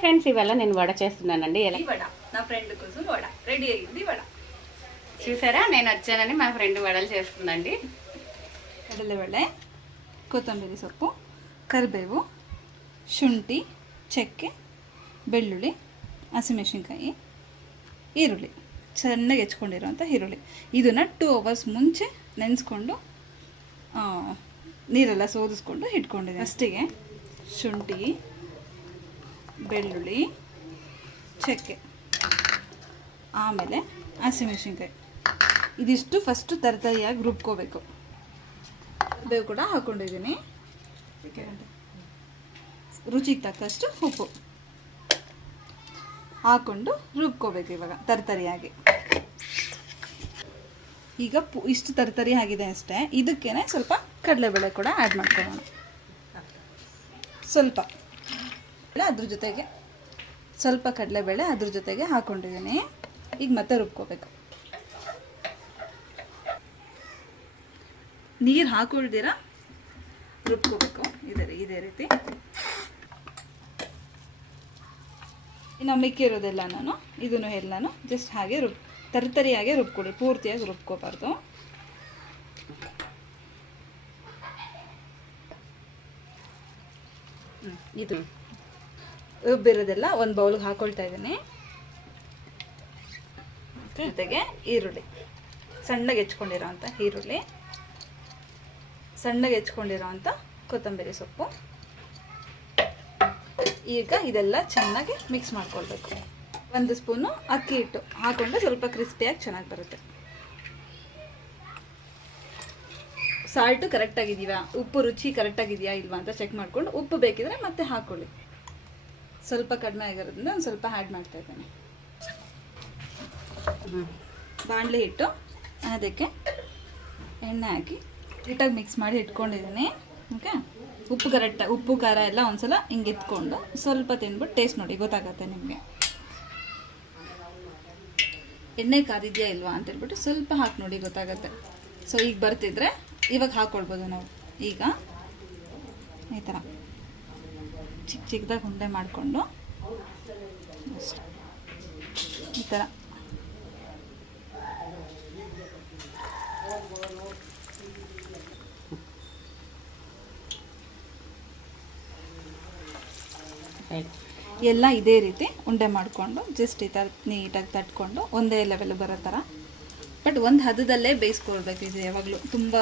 Friends ఇవాళ నేను వడ చేస్తున్నానండి. వడ నా ఫ్రెండ్ కోసం వడ రెడీ అయింది. వడ చూసారా, నేను వచ్చానని మా ఫ్రెండ్ వడలు చేస్తుందండి. కడಲೆಬೇಳೆ, ಕೊತ್ತಂಬರಿ ಸೊಪ್ಪು, ಕರಿಬೇವು, ಶುಂಠಿ, ಚಕ್ಕೆ, ಬೆಳ್ಳುಳ್ಳಿ, ಹಸಿಮೆಣಸಿನ್ಕಾಯಿ, ಈರುಳ್ಳಿ, ಚೆನ್ನಾಗಿ ಹೆಚ್ಕೊಂಡಿರೋಂಥ ಈರುಳ್ಳಿ. ಇದನ್ನು 2 hours ಮುಂಚೆ ನೆನೆಸ್ಕೊಂಡು ನೀರೆಲ್ಲ ಸೋದಿಸ್ಕೊಂಡು ಇಟ್ಕೊಂಡಿದೆ. ಫಸ್ಟಿಗೆ ಶುಂಠಿ, ಬೆಳ್ಳುಳ್ಳಿ, ಚಕ್ಕೆ, ಆಮೇಲೆ ಹಸಿಮೆಣಸಿನ್ಕಾಯಿ ಇದಿಷ್ಟು ಫಸ್ಟು ತರತರಿಯಾಗಿ ರುಬ್ಕೋಬೇಕು. ಬೇವು ಕೂಡ ಹಾಕ್ಕೊಂಡಿದ್ದೀನಿ. ರುಚಿಗೆ ತಕ್ಕಷ್ಟು ಉಪ್ಪು ಹಾಕ್ಕೊಂಡು ರುಬ್ಕೋಬೇಕು. ಇವಾಗ ತರತರಿಯಾಗಿ ಈಗ ಇಷ್ಟು ತರತರಿ ಆಗಿದೆ ಅಷ್ಟೇ. ಇದಕ್ಕೇನೆ ಸ್ವಲ್ಪ ಕಡಲೆಬೇಳೆ ಕೂಡ ಆ್ಯಡ್ ಮಾಡ್ಕೊಳ್ಳೋಣ. ಸ್ವಲ್ಪ ಅದ್ರ ಜೊತೆಗೆ ಸ್ವಲ್ಪ ಕಡಲೆಬೇಳೆ ಅದ್ರ ಜೊತೆಗೆ ಹಾಕ್ಕೊಂಡಿದ್ದೀನಿ. ಈಗ ಮತ್ತೆ ರುಬ್ಕೋಬೇಕು. ನೀರು ಹಾಕೊಳ್ದಿರ ರುಬ್ಕೋಬೇಕು. ಇದೇ ರೀತಿ. ಇನ್ನು ಮಿಕ್ಕಿರೋದೆಲ್ಲ ಇದನ್ನು ಎಲ್ಲನೂ ಜಸ್ಟ್ ಹಾಗೆ ತರಿತರಿಯಾಗೆ ರುಬ್ಕೊಳ್ಳಿ, ಪೂರ್ತಿಯಾಗಿ ರುಬ್ಕೋಬಾರ್ದು. ಇದು ರುಬ್ಬಿರೋದೆಲ್ಲ ಒಂದು ಬೌಲ್ಗೆ ಹಾಕೊಳ್ತಾ ಇದ್ದೀನಿ. ಜೊತೆಗೆ ಈರುಳ್ಳಿ, ಸಣ್ಣಗೆ ಹೆಚ್ಕೊಂಡಿರೋ ಅಂಥ ಈರುಳ್ಳಿ, ಸಣ್ಣಗೆ ಹೆಚ್ಕೊಂಡಿರೋ ಅಂಥ ಕೊತ್ತಂಬರಿ ಸೊಪ್ಪು. ಈಗ ಇದೆಲ್ಲ ಚೆನ್ನಾಗಿ ಮಿಕ್ಸ್ ಮಾಡ್ಕೊಳ್ಬೇಕು. 1 ಸ್ಪೂನು ಅಕ್ಕಿ ಹಿಟ್ಟು ಹಾಕ್ಕೊಂಡು ಸ್ವಲ್ಪ ಕ್ರಿಸ್ಪಿಯಾಗಿ ಚೆನ್ನಾಗಿ ಬರುತ್ತೆ. ಸಾಲ್ಟು ಕರೆಕ್ಟಾಗಿದೆಯಾ, ಉಪ್ಪು ರುಚಿ ಕರೆಕ್ಟಾಗಿದೆಯಾ ಇಲ್ವಾ ಅಂತ ಚೆಕ್ ಮಾಡಿಕೊಂಡು ಉಪ್ಪು ಬೇಕಿದ್ರೆ ಮತ್ತೆ ಹಾಕ್ಕೊಳ್ಳಿ. ಸ್ವಲ್ಪ ಕಡಿಮೆ ಆಗಿರೋದ್ರಿಂದ ಒಂದು ಸ್ವಲ್ಪ ಆ್ಯಡ್ ಮಾಡ್ತಾ ಇದ್ದೇನೆ. ಬಾಣಲೆ ಇಟ್ಟು ಅದಕ್ಕೆ ಎಣ್ಣೆ ಹಾಕಿ ನೀಟಾಗಿ ಮಿಕ್ಸ್ ಮಾಡಿ ಇಟ್ಕೊಂಡಿದ್ದೀನಿ. ಓಕೆ, ಉಪ್ಪು ಖಾರ ಎಲ್ಲ ಒಂದ್ಸಲ ಹಿಂಗೆ ಎತ್ಕೊಂಡು ಸ್ವಲ್ಪ ತಿಂದ್ಬಿಟ್ಟು ಟೇಸ್ಟ್ ನೋಡಿ, ಗೊತ್ತಾಗುತ್ತೆ ನಿಮಗೆ. ಎಣ್ಣೆ ಕಾದಿದೆಯಾ ಇಲ್ವಾ ಅಂತೇಳ್ಬಿಟ್ಟು ಸ್ವಲ್ಪ ಹಾಕಿ ನೋಡಿ, ಗೊತ್ತಾಗುತ್ತೆ. ಸೊ ಈಗ ಬರ್ತಿದ್ರೆ ಇವಾಗ ಹಾಕ್ಕೊಳ್ಬೋದು ನಾವು. ಈಗ ಈ ಥರ ಚಿಕ್ಕದಾಗಿ ಉಂಡೆ ಮಾಡಿಕೊಂಡು ಅಷ್ಟೆ ಈ ಥರ ಎಲ್ಲ ಇದೇ ರೀತಿ ಉಂಡೆ ಮಾಡಿಕೊಂಡು ಜಸ್ಟ್ ಈ ಥರ ನೀಟಾಗಿ ತಟ್ಕೊಂಡು ಒಂದೇ ಲೆವೆಲ್ ಬರೋ ಥರ. ಬಟ್ ಒಂದು ಹದದಲ್ಲೇ ಬೇಯಿಸ್ಕೊಳ್ಬೇಕು. ಇದು ಯಾವಾಗಲೂ ತುಂಬ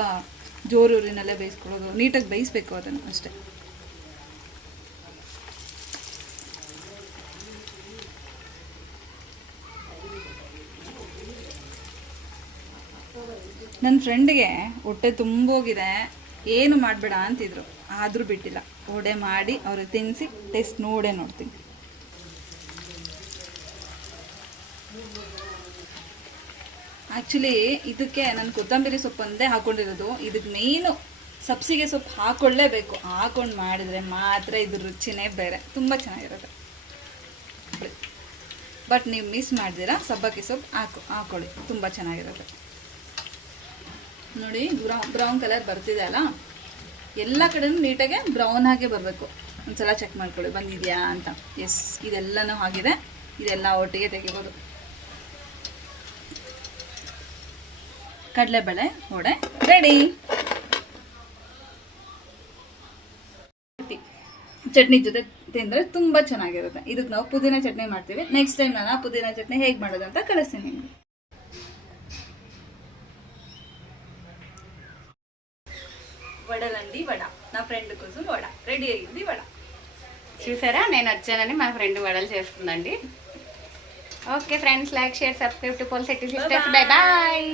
ಜೋರೂರಿನಲ್ಲೇ ಬೇಯಿಸ್ಕೊಳ್ಳೋದು, ನೀಟಾಗಿ ಬೇಯಿಸ್ಬೇಕು ಅದನ್ನು ಅಷ್ಟೇ. ನನ್ನ ಫ್ರೆಂಡ್ಗೆ ಹೊಟ್ಟೆ ತುಂಬೋಗಿದೆ, ಏನು ಮಾಡಬೇಡ ಅಂತಿದ್ರು, ಆದರೂ ಬಿಟ್ಟಿಲ್ಲ. ವಡೆ ಮಾಡಿ ಅವ್ರಿಗೆ ತಿನ್ನಿಸಿ ಟೇಸ್ಟ್ ನೋಡ್ತೀನಿ. ಆ್ಯಕ್ಚುಲಿ ಇದಕ್ಕೆ ನಾನು ಕೊತ್ತಂಬರಿ ಸೊಪ್ಪು ಒಂದೇ ಹಾಕ್ಕೊಂಡಿರೋದು. ಇದಕ್ಕೆ ಮೇಯ್ನು ಸಬ್ಸಿಗೆ ಸೊಪ್ಪು ಹಾಕ್ಕೊಳ್ಳೇಬೇಕು. ಹಾಕ್ಕೊಂಡು ಮಾಡಿದರೆ ಮಾತ್ರ ಇದ್ರ ರುಚಿನೇ ಬೇರೆ, ತುಂಬ ಚೆನ್ನಾಗಿರುತ್ತೆ. ಬಟ್ ನೀವು ಮಿಸ್ ಮಾಡಿದಿರ ಸಬ್ಬಕ್ಕಿ ಸೊಪ್ಪು ಹಾಕ್ಕೊಳ್ಳಿ, ತುಂಬ ಚೆನ್ನಾಗಿರುತ್ತೆ. ನೋಡಿ, ಬ್ರೌನ್ ಕಲರ್ ಬರ್ತಿದೆ ಅಲ್ಲ, ಎಲ್ಲ ಕಡೆನೂ ನೀಟಾಗೆ ಬ್ರೌನ್ ಆಗೇ ಬರಬೇಕು. ಒಂದ್ಸಲ ಚೆಕ್ ಮಾಡ್ಕೊಳ್ಳಿ ಬಂದಿದೆಯಾ ಅಂತ. ಎಸ್, ಇದೆಲ್ಲನೂ ಆಗಿದೆ. ಇದೆಲ್ಲ ಒಟ್ಟಿಗೆ ತೆಗಿಬೋದು. ಕಡಲೆಬೇಳೆ ವಡೆ ರೆಡಿ. ಚಟ್ನಿ ಜೊತೆ ತಿಂದರೆ ತುಂಬ ಚೆನ್ನಾಗಿರುತ್ತೆ. ಇದಕ್ಕೆ ನಾವು ಪುದೀನ ಚಟ್ನಿ ಮಾಡ್ತೀವಿ. ನೆಕ್ಸ್ಟ್ ಟೈಮ್ ನಾನು ಪುದೀನ ಚಟ್ನಿ ಹೇಗೆ ಮಾಡೋದು ಅಂತ ಕಳಿಸ್ತೀನಿ ನಿಮಗೆ. వడలండి వడ నా ఫ్రెండ్ కోసం వడ రెడీ అయింది. వడ చూసారా, నేను వచ్చానని మా ఫ్రెండ్ వడలు చేస్తుందండి. Okay friends, like, share, subscribe to పోల్ సిటీ సిస్టర్స్. Bye bye.